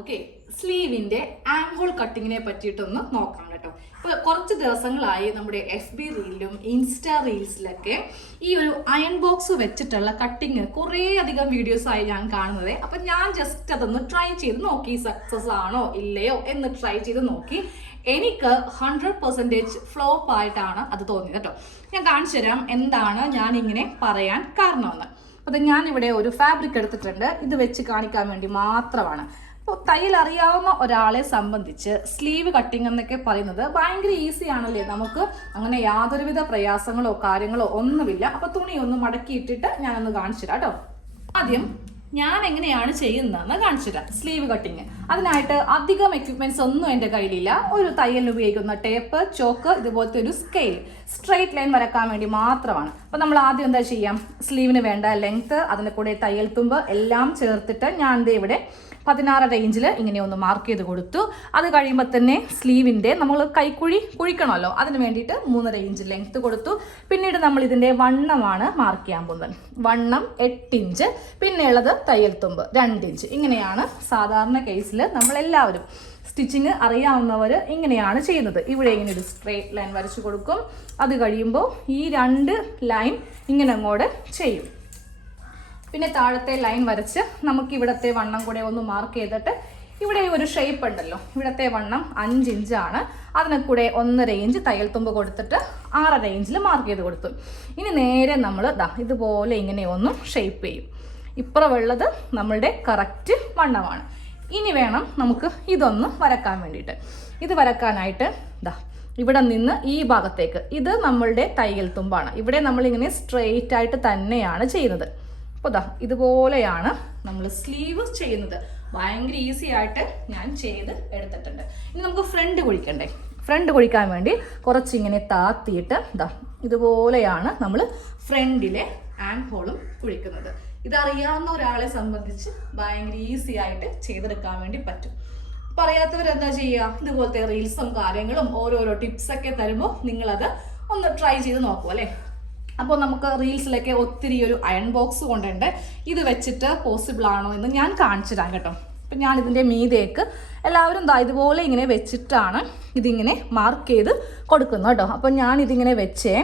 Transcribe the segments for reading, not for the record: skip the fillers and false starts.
നമുക്ക് സ്ലീവിന്റെ ആംഹോൾ കട്ടിങ്ങിനെ പറ്റിയിട്ടൊന്ന് നോക്കാം കേട്ടോ. ഇപ്പൊ കുറച്ച് ദിവസങ്ങളായി നമ്മുടെ FB റീലിലും ഇൻസ്റ്റാ റീൽസിലൊക്കെ ഈ ഒരു അയൺ ബോക്സ് വെച്ചിട്ടുള്ള കട്ടിങ് കുറേ അധികം വീഡിയോസ് ആയി ഞാൻ കാണുന്നത്. അപ്പൊ ഞാൻ ജസ്റ്റ് അതൊന്ന് ട്രൈ ചെയ്ത് നോക്കി, സക്സസ് ആണോ ഇല്ലയോ എന്ന് ട്രൈ ചെയ്ത് നോക്കി. എനിക്ക് 100% ഫ്ലോപ്പ് ആയിട്ടാണ് അത് തോന്നിയത് കേട്ടോ. ഞാൻ കാണിച്ചു തരാം എന്താണ് ഞാൻ ഇങ്ങനെ പറയാൻ കാരണമെന്ന്. അപ്പോൾ ഞാൻ ഇവിടെ ഒരു ഫാബ്രിക് എടുത്തിട്ടുണ്ട്, ഇത് വെച്ച് കാണിക്കാൻ വേണ്ടി മാത്രമാണ്. അപ്പോൾ തയ്യൽ അറിയാവുന്ന ഒരാളെ സംബന്ധിച്ച് സ്ലീവ് കട്ടിങ് എന്നൊക്കെ പറയുന്നത് ഭയങ്കര ഈസി ആണല്ലേ, നമുക്ക് അങ്ങനെ യാതൊരുവിധ പ്രയാസങ്ങളോ കാര്യങ്ങളോ ഒന്നുമില്ല. അപ്പോൾ തുണി ഒന്ന് മടക്കിയിട്ടിട്ട് ഞാനൊന്ന് കാണിച്ചു തരാം കേട്ടോ. ആദ്യം ഞാൻ എങ്ങനെയാണ് ചെയ്യുന്നതെന്ന് കാണിച്ചു തരാം സ്ലീവ് കട്ടിങ്. അതിനായിട്ട് അധികം എക്യുപ്മെന്റ്സ് ഒന്നും എൻ്റെ കയ്യിലില്ല. ഒരു തയ്യലിന് ഉപയോഗിക്കുന്ന ടേപ്പ്, ചോക്ക്, ഇതുപോലത്തെ ഒരു സ്കെയിൽ, സ്ട്രെയിറ്റ് ലൈൻ വരക്കാൻ വേണ്ടി മാത്രമാണ്. അപ്പോൾ നമ്മൾ ആദ്യം എന്താ ചെയ്യാം, സ്ലീവിന് വേണ്ട ലെങ്ത്ത്, അതിൻ്റെ കൂടെ തയ്യൽ തുമ്പ് എല്ലാം ചേർത്തിട്ട് ഞാൻ ഇവിടെ 16 റേഞ്ചിൽ ഇങ്ങനെ ഒന്ന് മാർക്ക് ചെയ്ത് കൊടുത്തു. അത് കഴിയുമ്പോൾ തന്നെ സ്ലീവിൻ്റെ നമ്മൾ കൈക്കുഴി കുഴിക്കണമല്ലോ, അതിന് വേണ്ടിയിട്ട് 3 റേഞ്ച് ലെങ്ത്ത് കൊടുത്തു. പിന്നീട് നമ്മൾ ഇതിൻ്റെ വണ്ണമാണ് മാർക്ക് ചെയ്യാൻ പോകുന്നത്. വണ്ണം 8 ഇഞ്ച്, പിന്നെയുള്ളത് തയ്യൽ തുമ്പ് 2 ഇഞ്ച്. ഇങ്ങനെയാണ് സാധാരണ കേസിൽ നമ്മളെല്ലാവരും സ്റ്റിച്ചിങ് അറിയാവുന്നവർ ഇങ്ങനെയാണ് ചെയ്യുന്നത്. ഇവിടെ ഇങ്ങനെ ഒരു സ്ട്രെയിറ്റ് ലൈൻ വരച്ചു കൊടുക്കും. അത് കഴിയുമ്പോൾ ഈ 2 ലൈൻ ഇങ്ങനെ അങ്ങോട്ട് ചെയ്യും. പിന്നെ താഴത്തെ ലൈൻ വരച്ച് നമുക്ക് ഇവിടത്തെ വണ്ണം കൂടെ ഒന്ന് മാർക്ക് ചെയ്തിട്ട് ഇവിടെ ഒരു ഷേപ്പ് ഉണ്ടല്ലോ, ഇവിടത്തെ വണ്ണം 5 ഇഞ്ചാണ്. അതിനെ കൂടെ 1.5 ഇഞ്ച് തയ്യൽ തുമ്പ് കൊടുത്തിട്ട് 6 റേഞ്ചിൽ മാർക്ക് ചെയ്ത് കൊടുത്തു. ഇനി നേരെ നമ്മൾ ഇതുപോലെ ഇങ്ങനെ ഒന്ന് ഷേപ്പ് ചെയ്യും. ഇപ്പുറമുള്ളത് നമ്മളുടെ കറക്റ്റ് വണ്ണമാണ്. ഇനി വേണം നമുക്ക് ഇതൊന്ന് വരക്കാൻ വേണ്ടിയിട്ട്. ഇത് വരക്കാനായിട്ട് ഇവിടെ നിന്ന് ഈ ഭാഗത്തേക്ക്, ഇത് നമ്മളുടെ തയ്യൽ തുമ്പാണ്. ഇവിടെ നമ്മളിങ്ങനെ സ്ട്രെയിറ്റ് ആയിട്ട് തന്നെയാണ് ചെയ്യുന്നത്. അപ്പോൾ ഇതുപോലെയാണ് നമ്മൾ സ്ലീവ് ചെയ്യുന്നത്. ഭയങ്കര ഈസി ആയിട്ട് ഞാൻ ചെയ്ത് എടുത്തിട്ടുണ്ട്. ഇനി നമുക്ക് ഫ്രണ്ട് കുഴിക്കണ്ടേ. ഫ്രണ്ട് കുഴിക്കാൻ വേണ്ടി കുറച്ചിങ്ങനെ താത്തിയിട്ട് ഇതുപോലെയാണ് നമ്മൾ ഫ്രണ്ടിലെ ആം ഹോളും കുഴിക്കുന്നത്. ഇതറിയാവുന്ന ഒരാളെ സംബന്ധിച്ച് ഭയങ്കര ഈസി ആയിട്ട് ചെയ്തെടുക്കാൻ വേണ്ടി പറ്റും. പറയാത്തവരെന്താ ചെയ്യുക, ഇതുപോലത്തെ റീൽസും കാര്യങ്ങളും ഓരോരോ ടിപ്സൊക്കെ തരുമ്പോൾ നിങ്ങളത് ഒന്ന് ട്രൈ ചെയ്ത് നോക്കൂ അല്ലേ. അപ്പോൾ നമുക്ക് റീൽസിലൊക്കെ ഒത്തിരി ഒരു അയൺ ബോക്സ് കൊണ്ടുണ്ട്, ഇത് വെച്ചിട്ട് പോസിബിൾ ആണോ എന്ന് ഞാൻ കാണിച്ചു തരാം കേട്ടോ. അപ്പം ഞാനിതിൻ്റെ മീതേക്ക് എല്ലാവരും ഇതുപോലെ ഇങ്ങനെ വെച്ചിട്ടാണ് ഇതിങ്ങനെ മാർക്ക് ചെയ്ത് കൊടുക്കുന്നത് കേട്ടോ. അപ്പം ഞാനിതിങ്ങനെ വെച്ചേ,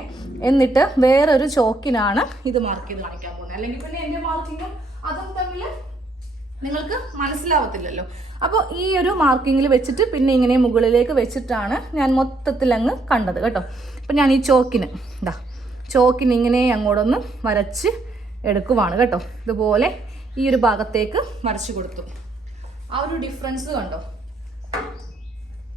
എന്നിട്ട് വേറൊരു ചോക്കിനാണ് ഇത് മാർക്ക് ചെയ്ത് കാണിക്കാൻ പോകുന്നത്. അല്ലെങ്കിൽ പിന്നെ എൻ്റെ മാർക്കിങ്ങും അതും തമ്മിൽ നിങ്ങൾക്ക് മനസ്സിലാവത്തില്ലല്ലോ. അപ്പോൾ ഈ ഒരു മാർക്കിങ്ങിൽ വെച്ചിട്ട് പിന്നെ ഇങ്ങനെ മുകളിലേക്ക് വെച്ചിട്ടാണ് ഞാൻ മൊത്തത്തിലങ്ങ് കണ്ടത് കേട്ടോ. അപ്പം ഞാൻ ഈ ചോക്കിന് ഇങ്ങനെ അങ്ങോട്ടൊന്ന് വരച്ച് എടുക്കുവാണ് കേട്ടോ. ഇതുപോലെ ഈ ഒരു ഭാഗത്തേക്ക് വരച്ച് കൊടുത്തു. ആ ഒരു ഡിഫറൻസ് കണ്ടോ.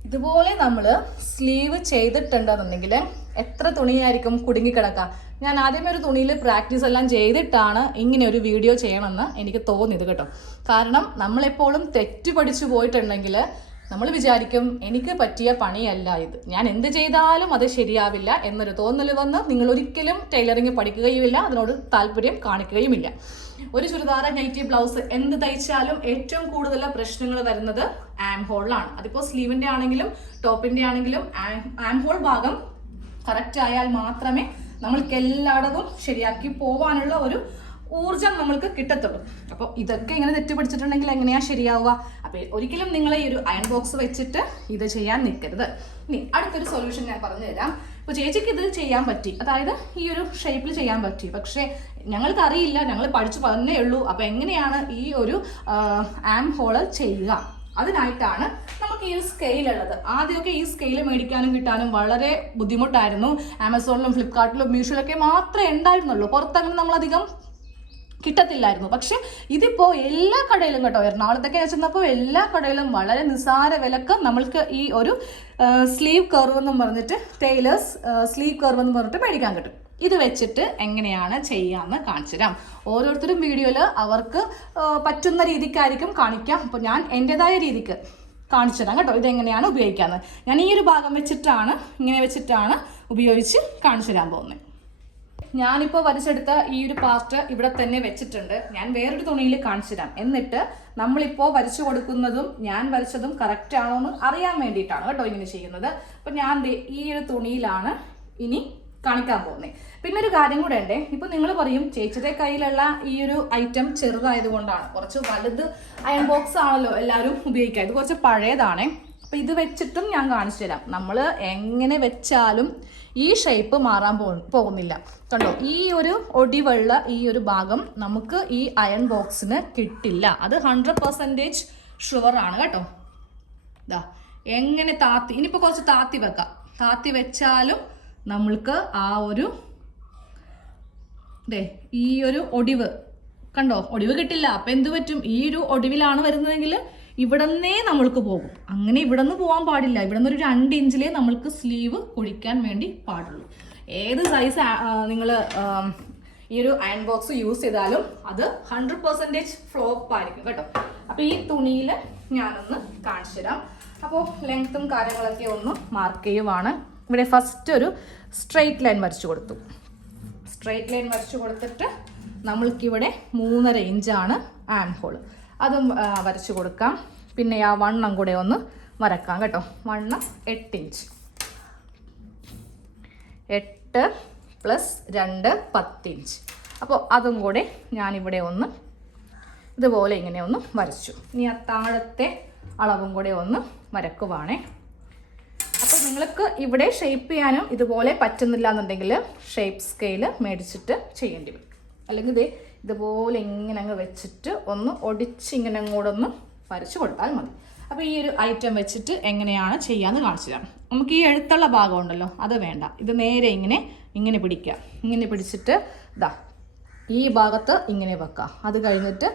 ഇതുപോലെ നമ്മൾ സ്ലീവ് ചെയ്തിട്ടുണ്ടെന്നുണ്ടെങ്കിൽ എത്ര തുണിയായിരിക്കും കുടുങ്ങിക്കിടക്കുക. ഞാൻ ആദ്യമേ ഒരു തുണിയിൽ പ്രാക്ടീസ് എല്ലാം ചെയ്തിട്ടാണ് ഇങ്ങനെ ഒരു വീഡിയോ ചെയ്യണമെന്ന് എനിക്ക് തോന്നിയത് കേട്ടോ. കാരണം നമ്മളെപ്പോഴും തെറ്റ് പഠിച്ചു പോയിട്ടുണ്ടെങ്കിൽ നമ്മൾ വിചാരിക്കും എനിക്ക് പറ്റിയ പണിയല്ല ഇത്, ഞാൻ എന്ത് ചെയ്താലും അത് ശരിയാവില്ല എന്നൊരു തോന്നൽ വന്ന് നിങ്ങൾ ഒരിക്കലും ടൈലറിങ് പഠിക്കുകയുമില്ല, അതിനോട് താല്പര്യം കാണിക്കുകയുമില്ല. ഒരു ചുരിദാർ, നൈറ്റി, ബ്ലൗസ് എന്ത് തയ്ച്ചാലും ഏറ്റവും കൂടുതൽ പ്രശ്നങ്ങൾ വരുന്നത് ആം ഹോളിലാണ്. അതിപ്പോൾ സ്ലീവിൻ്റെ ആണെങ്കിലും ടോപ്പിൻ്റെ ആണെങ്കിലും ആം ഹോൾ ഭാഗം കറക്റ്റ് ആയാൽ മാത്രമേ നമ്മൾക്ക് എല്ലായിടത്തും ശരിയാക്കി പോവാനുള്ള ഒരു ഊർജം നമ്മൾക്ക് കിട്ടത്തുള്ളൂ. അപ്പോൾ ഇതൊക്കെ ഇങ്ങനെ തെറ്റുപിടിച്ചിട്ടുണ്ടെങ്കിൽ എങ്ങനെയാ ശരിയാവുക? അപ്പോൾ ഒരിക്കലും നിങ്ങൾ ഈ ഒരു അയൺ ബോക്സ് വെച്ചിട്ട് ഇത് ചെയ്യാൻ നിൽക്കരുത്. ഇനി അടുത്തൊരു സൊല്യൂഷൻ ഞാൻ പറഞ്ഞു തരാം. ഇപ്പോൾ ചേച്ചിക്ക് ഇത് ചെയ്യാൻ പറ്റി, അതായത് ഈ ഒരു ഷേപ്പിൽ ചെയ്യാൻ പറ്റി, പക്ഷേ ഞങ്ങൾക്ക് അറിയില്ല, ഞങ്ങൾ പഠിച്ചു വന്നേ ഉള്ളൂ. അപ്പോൾ എങ്ങനെയാണ് ഈ ഒരു ആം ഹോള് ചെയ്യുക? അതിനായിട്ടാണ് നമുക്ക് ഈ ഒരു സ്കെയിൽ ഉള്ളത്. ആദ്യമൊക്കെ ഈ സ്കെയിൽ മേടിക്കാനും കിട്ടാനും വളരെ ബുദ്ധിമുട്ടായിരുന്നു. ആമസോണിലും ഫ്ലിപ്കാർട്ടിലും മീഷോയിലൊക്കെ മാത്രമേ ഉണ്ടായിരുന്നുള്ളൂ, പുറത്തങ്ങനെ നമ്മളധികം കിട്ടത്തില്ലായിരുന്നു. പക്ഷെ ഇതിപ്പോൾ എല്ലാ കടയിലും കേട്ടോ, എറണാകുളത്തൊക്കെ ചെന്നപ്പോൾ എല്ലാ കടയിലും വളരെ നിസ്സാര വിലക്ക് നമ്മൾക്ക് ഈ ഒരു സ്ലീവ് കർവ് എന്നും പറഞ്ഞിട്ട്, ടൈലേഴ്സ് സ്ലീവ് കർവ് എന്ന് പറഞ്ഞിട്ട് മേടിക്കാൻ കിട്ടും. ഇത് വെച്ചിട്ട് എങ്ങനെയാണ് ചെയ്യാമെന്ന് കാണിച്ചു തരാം. ഓരോരുത്തരും വീഡിയോയിൽ അവർക്ക് പറ്റുന്ന രീതിക്കായിരിക്കും കാണിക്കാം. അപ്പോൾ ഞാൻ എൻ്റെതായ രീതിക്ക് കാണിച്ചു തരാം കേട്ടോ, ഇതെങ്ങനെയാണ് ഉപയോഗിക്കാമെന്ന്. ഞാൻ ഈ ഒരു ഭാഗം വെച്ചിട്ടാണ്, ഇങ്ങനെ വെച്ചിട്ടാണ് ഉപയോഗിച്ച് കാണിച്ചു തരാൻ പോകുന്നത്. ഞാനിപ്പോൾ വരച്ചെടുത്ത ഈ ഒരു പാർട്ട് ഇവിടെ തന്നെ വെച്ചിട്ടുണ്ട്. ഞാൻ വേറൊരു തുണിയിൽ കാണിച്ചു തരാം. എന്നിട്ട് നമ്മളിപ്പോൾ വരച്ചു കൊടുക്കുന്നതും ഞാൻ വരച്ചതും കറക്റ്റ് ആണോ എന്ന് അറിയാൻ വേണ്ടിയിട്ടാണ് കേട്ടോ ഇങ്ങനെ ചെയ്യുന്നത്. അപ്പം ഞാൻ ഈ ഒരു തുണിയിലാണ് ഇനി കാണിക്കാൻ പോകുന്നത്. പിന്നെ ഒരു കാര്യം കൂടെ ഉണ്ടേ, ഇപ്പൊ നിങ്ങൾ പറയും ചേച്ചിയുടെ കയ്യിലുള്ള ഈ ഒരു ഐറ്റം ചെറുതായതുകൊണ്ടാണ്, കുറച്ച് വലുത് അയൺ ബോക്സ് ആണല്ലോ എല്ലാവരും ഉപയോഗിക്കുക, ഇത് കുറച്ച് പഴയതാണേ. അപ്പൊ ഇത് വെച്ചിട്ടും ഞാൻ കാണിച്ചു തരാം. നമ്മൾ എങ്ങനെ വെച്ചാലും ഈ ഷേപ്പ് മാറാൻ പോകുന്നില്ല. കണ്ടോ, ഈ ഒരു ഒടിവുള്ള ഈ ഒരു ഭാഗം നമുക്ക് ഈ അയൺ ബോക്സിന് കിട്ടില്ല. അത് 100% ഷുവറാണ് കേട്ടോ. ഇതാ എങ്ങനെ താത്തി, ഇനിയിപ്പോൾ കുറച്ച് താത്തി വെക്കാം. താത്തി വെച്ചാലും നമ്മൾക്ക് ആ ഒരു ഈ ഒരു ഒടിവ് കണ്ടോ, ഒടിവ് കിട്ടില്ല. അപ്പം എന്ത് പറ്റും, ഈ ഒരു ഒടിവിലാണ് വരുന്നതെങ്കിൽ ഇവിടെ നിന്നേ നമ്മൾക്ക് പോകും. അങ്ങനെ ഇവിടെ നിന്ന് പോകാൻ പാടില്ല. ഇവിടെ നിന്ന് ഒരു 2 ഇഞ്ചിലേ നമ്മൾക്ക് സ്ലീവ് കുഴിക്കാൻ വേണ്ടി പാടുള്ളൂ. ഏത് സൈസ് നിങ്ങൾ ഈ ഒരു അയൺ ബോക്സ് യൂസ് ചെയ്താലും അത് 100% ഫ്ലോപ്പ് ആയിരിക്കും കേട്ടോ. അപ്പോൾ ഈ തുണിയിൽ ഞാനൊന്ന് കാണിച്ചു തരാം. അപ്പോൾ ലെങ്ത്തും കാര്യങ്ങളൊക്കെ ഒന്ന് മാർക്ക് ചെയ്യുവാണ്. ഇവിടെ ഫസ്റ്റ് ഒരു സ്ട്രെയിറ്റ് ലൈൻ വരച്ചു കൊടുത്തു. സ്ട്രെയിറ്റ് ലൈൻ വരച്ചു കൊടുത്തിട്ട് നമ്മൾക്കിവിടെ 3.5 ഇഞ്ചാണ് ആം ഹോൾ, അതും വരച്ചു കൊടുക്കാം. പിന്നെ ആ വണ്ണം കൂടെ ഒന്ന് വരക്കാം കേട്ടോ. വണ്ണം 8 ഇഞ്ച്, 8 + 2 10 ഇഞ്ച്. അപ്പോൾ അതും കൂടെ ഞാനിവിടെ ഒന്ന് ഇതുപോലെ ഇങ്ങനെ ഒന്ന് വരച്ചു. ഇനി ആ താഴത്തെ അളവും കൂടെ ഒന്ന് വരക്കുവാണേ. അപ്പോൾ നിങ്ങൾക്ക് ഇവിടെ ഷേപ്പ് ചെയ്യാനും ഇതുപോലെ പറ്റുന്നില്ല എന്നുണ്ടെങ്കിൽ ഷേപ്പ് സ്കെയിൽ മേടിച്ചിട്ട് ചെയ്യേണ്ടി വരും. അല്ലെങ്കിൽ ഇതുപോലെ ഇങ്ങനെ അങ്ങ് വെച്ചിട്ട് ഒന്ന് ഒടിച്ചിങ്ങനെ അങ്ങോട്ട് ഒന്ന് വരച്ച് കൊടുത്താൽ മതി. അപ്പോൾ ഈ ഒരു ഐറ്റം വെച്ചിട്ട് എങ്ങനെയാണ് ചെയ്യാമെന്ന് കാണിച്ചു തരാം. നമുക്ക് ഈ എഴുത്തുള്ള ഭാഗം ഉണ്ടല്ലോ, അത് വേണ്ട. ഇത് നേരെ ഇങ്ങനെ പിടിക്കുക. ഇങ്ങനെ പിടിച്ചിട്ട് ഇതാ ഈ ഭാഗത്ത് ഇങ്ങനെ വെക്കുക. അത് കഴിഞ്ഞിട്ട്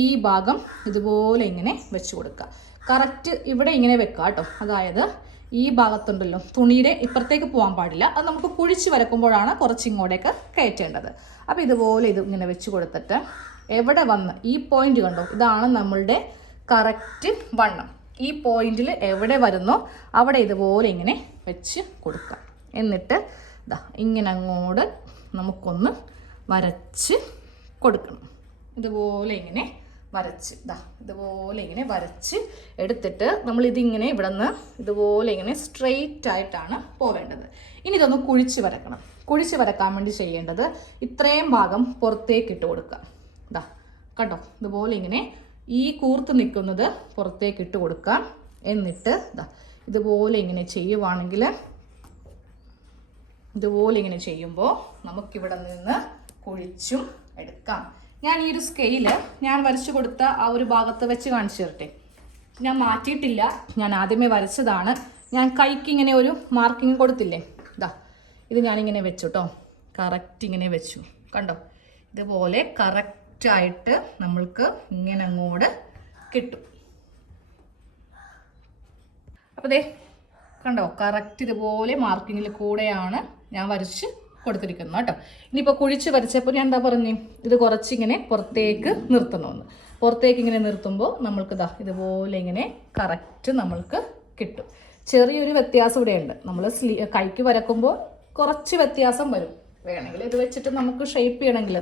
ഈ ഭാഗം ഇതുപോലെ ഇങ്ങനെ വെച്ച് കൊടുക്കുക. കറക്റ്റ് ഇവിടെ ഇങ്ങനെ വെക്കുക കേട്ടോ. അതായത് ഈ ഭാഗത്തുണ്ടല്ലോ, തുണിയുടെ ഇപ്പുറത്തേക്ക് പോകാൻ പാടില്ല. അത് നമുക്ക് കുഴിച്ച് വരക്കുമ്പോഴാണ് കുറച്ച് ഇങ്ങോട്ടേക്ക് കയറ്റേണ്ടത്. അപ്പോൾ ഇതുപോലെ ഇത് ഇങ്ങനെ വെച്ച് കൊടുത്തിട്ട് എവിടെ വന്ന് ഈ പോയിന്റ് കണ്ടോ, ഇതാണ് നമ്മളുടെ കറക്റ്റ് വണ്ണം. ഈ പോയിന്റിൽ എവിടെ വരുന്നോ അവിടെ ഇതുപോലെ ഇങ്ങനെ വെച്ച് കൊടുക്കുക. എന്നിട്ട് ഇതാ ഇങ്ങനെ അങ്ങോട്ട് നമുക്കൊന്ന് വരച്ച് കൊടുക്കണം. ഇതുപോലെ ഇങ്ങനെ വരച്ച് ഇതുപോലെ ഇങ്ങനെ വരച്ച് എടുത്തിട്ട് നമ്മളിതിങ്ങനെ ഇവിടെ നിന്ന് ഇതുപോലെ ഇങ്ങനെ സ്ട്രെയിറ്റ് ആയിട്ടാണ് പോവേണ്ടത്. ഇനി ഇതൊന്ന് കുഴിച്ച് വരക്കണം. കുഴിച്ച് വരക്കാൻ വേണ്ടി ചെയ്യേണ്ടത് ഇത്രയും ഭാഗം പുറത്തേക്ക് ഇട്ട് കൊടുക്കുക. കണ്ടോ, ഇതുപോലെ ഇങ്ങനെ ഈ കൂർത്ത് നിൽക്കുന്നത് പുറത്തേക്ക് ഇട്ട് കൊടുക്കാം. എന്നിട്ട് ഇതുപോലെ ഇങ്ങനെ ചെയ്യുവാണെങ്കിൽ, ഇതുപോലെ ഇങ്ങനെ ചെയ്യുമ്പോൾ നമുക്കിവിടെ നിന്ന് കുഴിച്ചും എടുക്കാം. ഞാൻ ഈ ഒരു സ്കെയില് ഞാൻ വരച്ചു കൊടുത്ത ആ ഒരു ഭാഗത്ത് വെച്ച് കാണിച്ചു തരട്ടെ. ഞാൻ മാറ്റിയിട്ടില്ല, ഞാൻ ആദ്യമേ വരച്ചതാണ്. ഞാൻ കൈക്ക് ഇങ്ങനെ ഒരു മാർക്കിങ് കൊടുത്തില്ലേ, ഇത് ഞാനിങ്ങനെ വെച്ചു കേട്ടോ. കറക്റ്റ് ഇങ്ങനെ വെച്ചു, കണ്ടോ. ഇതുപോലെ കറക്റ്റായിട്ട് നമ്മൾക്ക് ഇങ്ങനെ അങ്ങോട്ട് കിട്ടും. അപ്പോൾ കണ്ടോ, കറക്റ്റ് ഇതുപോലെ മാർക്കിങ്ങിൽ കൂടെയാണ് ഞാൻ വരച്ച് കൊടുത്തിരിക്കുന്നു കേട്ടോ. ഇനിയിപ്പോൾ കുഴിച്ച് വരച്ചപ്പോൾ ഞാൻ എന്താ പറഞ്ഞു, ഇത് കുറച്ചിങ്ങനെ പുറത്തേക്ക് നിർത്തണമെന്ന്. പുറത്തേക്ക് ഇങ്ങനെ നിർത്തുമ്പോൾ നമ്മൾക്ക് ഇതുപോലെ ഇങ്ങനെ കറക്റ്റ് നമ്മൾക്ക് കിട്ടും. ചെറിയൊരു വ്യത്യാസം ഇവിടെയുണ്ട്. നമ്മൾ കൈക്ക് വരക്കുമ്പോൾ കുറച്ച് വ്യത്യാസം വരും. വേണമെങ്കിൽ ഇത് വെച്ചിട്ട് നമുക്ക് ഷേപ്പ് ചെയ്യണമെങ്കിൽ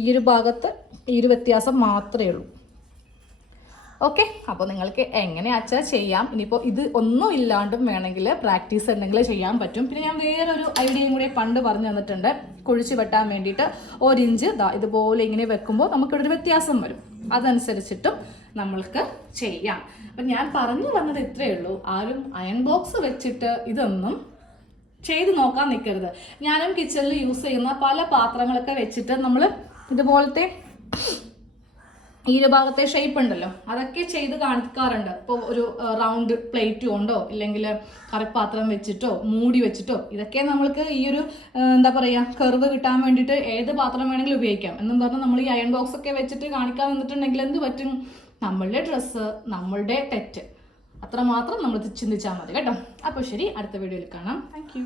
ഈ ഒരു ഭാഗത്ത് ഈ ഒരു വ്യത്യാസം മാത്രമേ ഉള്ളൂ. ഓക്കെ, അപ്പോൾ നിങ്ങൾക്ക് എങ്ങനെയാച്ചാ ചെയ്യാം. ഇനിയിപ്പോൾ ഇത് ഒന്നും ഇല്ലാണ്ടും വേണമെങ്കിൽ പ്രാക്ടീസ് ഉണ്ടെങ്കിൽ ചെയ്യാൻ പറ്റും. പിന്നെ ഞാൻ വേറൊരു ഐഡിയയും കൂടി പണ്ട് പറഞ്ഞു തന്നിട്ടുണ്ട്. കുഴിച്ച് വെട്ടാൻ വേണ്ടിയിട്ട് 1 ഇഞ്ച് ഇതുപോലെ ഇങ്ങനെ വെക്കുമ്പോൾ നമുക്കിവിടെ ഒരു വ്യത്യാസം വരും. അതനുസരിച്ചിട്ടും നമ്മൾക്ക് ചെയ്യാം. അപ്പം ഞാൻ പറഞ്ഞു വന്നത് ഇത്രയേ ഉള്ളൂ. ആരും അയൺ ബോക്സ് വെച്ചിട്ട് ഇതൊന്നും ചെയ്ത് നോക്കാൻ നിൽക്കരുത്. ഞാനും കിച്ചണിൽ യൂസ് ചെയ്യുന്ന പല പാത്രങ്ങളൊക്കെ വെച്ചിട്ട് നമ്മൾ ഇതുപോലത്തെ ഈ ഒരു ഭാഗത്തെ ഷേപ്പ് ഉണ്ടല്ലോ, അതൊക്കെ ചെയ്ത് കാണിക്കാറുണ്ട്. ഇപ്പോൾ ഒരു റൗണ്ട് പ്ലേറ്റ് കൊണ്ടോ ഇല്ലെങ്കിൽ കറിപ്പാത്രം വെച്ചിട്ടോ മൂടി വെച്ചിട്ടോ, ഇതൊക്കെ നമ്മൾക്ക് ഈ ഒരു എന്താ പറയുക കർവ് കിട്ടാൻ വേണ്ടിയിട്ട് ഏത് പാത്രം വേണമെങ്കിലും ഉപയോഗിക്കാം. എന്നും പറഞ്ഞാൽ നമ്മൾ ഈ അയൺ ബോക്സ് ഒക്കെ വെച്ചിട്ട് കാണിക്കാൻ നിന്നിട്ടുണ്ടെങ്കിൽ എന്ത് പറ്റും, നമ്മളുടെ ഡ്രസ്സ് നമ്മളുടെ തെറ്റ് അത്രമാത്രം നമ്മൾ ചിന്തിച്ചാൽ മതി കേട്ടോ. അപ്പോൾ ശരി, അടുത്ത വീഡിയോയിൽ കാണാം. താങ്ക്